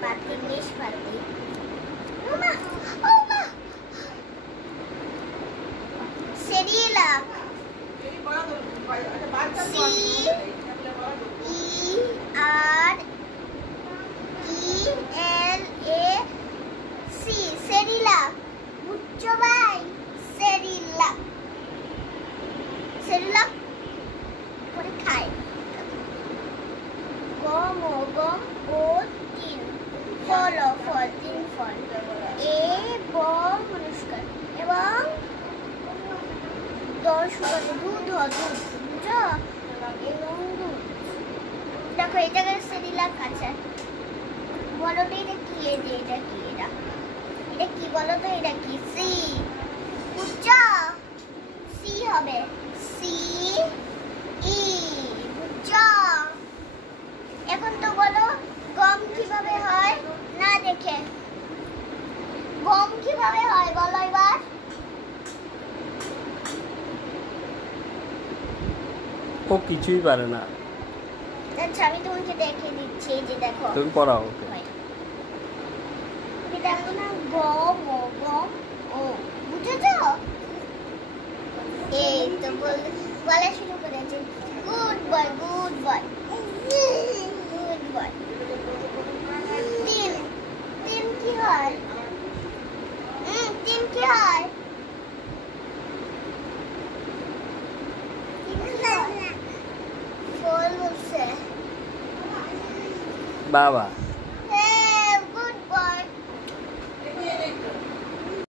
পাতি নিষ্পাতি সেরিলাক CERELAC সেরিলাক বুঝছো ভাই সেরিলাক সেরিলাক করে খায় গম ও তিন ফল তিন ফল এবং মনুষ্কার এবং দুধ বুঝছো এবং দুধ দেখো এই জায়গায় সেরিলাক আছে বলো তো এটা কি এটা কি বলো তো এটা কি সি বুঝছো সি হবে সি ই বুঝছো এখন তো বলো গম কিভাবে হয় না দেখে গম কিভাবে হয় বলো এবার ও কিছুই পারে না আচ্ছা আমি তোমাকে দেখিয়ে দিচ্ছি যে দেখো তুমি পড়াও ওকে দেখো না গম ও বুঝেছো এই তো বলা শুরু করেছে গুড বয় তিন কি হয় তিন কি হয় ফল বলছে বাবা